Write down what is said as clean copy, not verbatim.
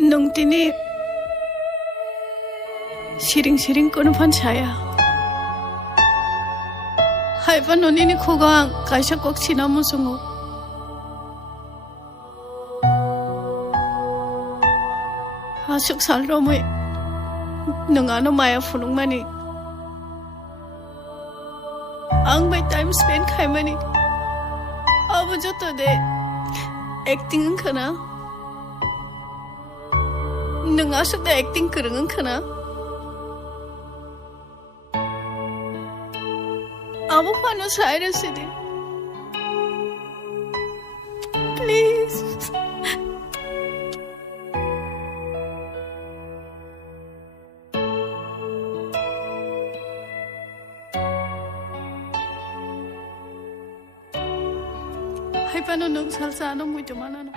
Nungtini siring kono phan chaya. Haifa nonini khogang kaisa kok china musungo. Asuk sal romoi nungano maya funung mani. Ang by time spend khai mani. Abo joto de acting kana. Nung asuk de acting kereng kana. Abo pano sayra sidi. Please. Hai pano nung salsa ano muito manano.